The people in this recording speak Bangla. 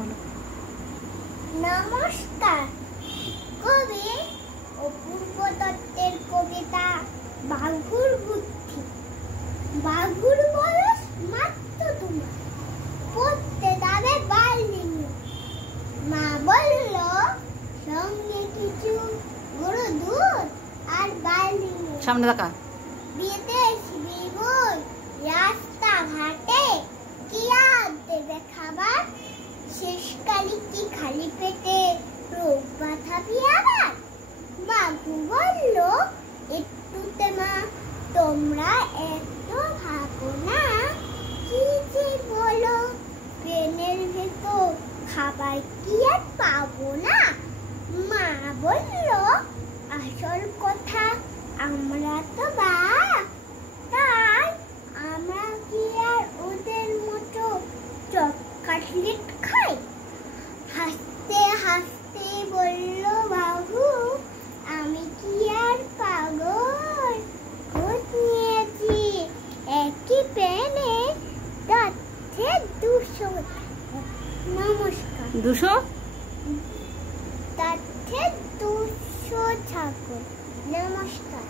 বলো। নমস্কার। কবি অপূর্ব দত্তের কবিতা বাঘুর বুদ্ধি। বাঘুর বয়স মাত্র 2 মাস, পড়তে যাবে বার্লিং। মা বলল সঙ্গে কিছু গরু দুধ আর বার্লিং। সামনে তাকা। বিদেশি বই, রাস্তা ঘাটে কি আর দেবে খাবার? শেষকালে কি খালি পেটে রোগ বাঁধাবি আবার? বাঘু বলল একটুতে মা তোমরা এত ভাবো না, কি যে বলো, ট্রেনের ভেতর খাবার কি আর পাবো না? মা বলল আসল কথা আমরা তো বাঘ, তাই আমরা কি আর ওদের মতো চপ কাটলেট খাই? হাসতে হাসতে বলল বাঘু আমি কি আর পাগল, খোঁজ নিয়েছি একই পেনে যাচ্ছে 200। নমস্কার। 200 যাচ্ছে 200 ছাগল। নমস্কার।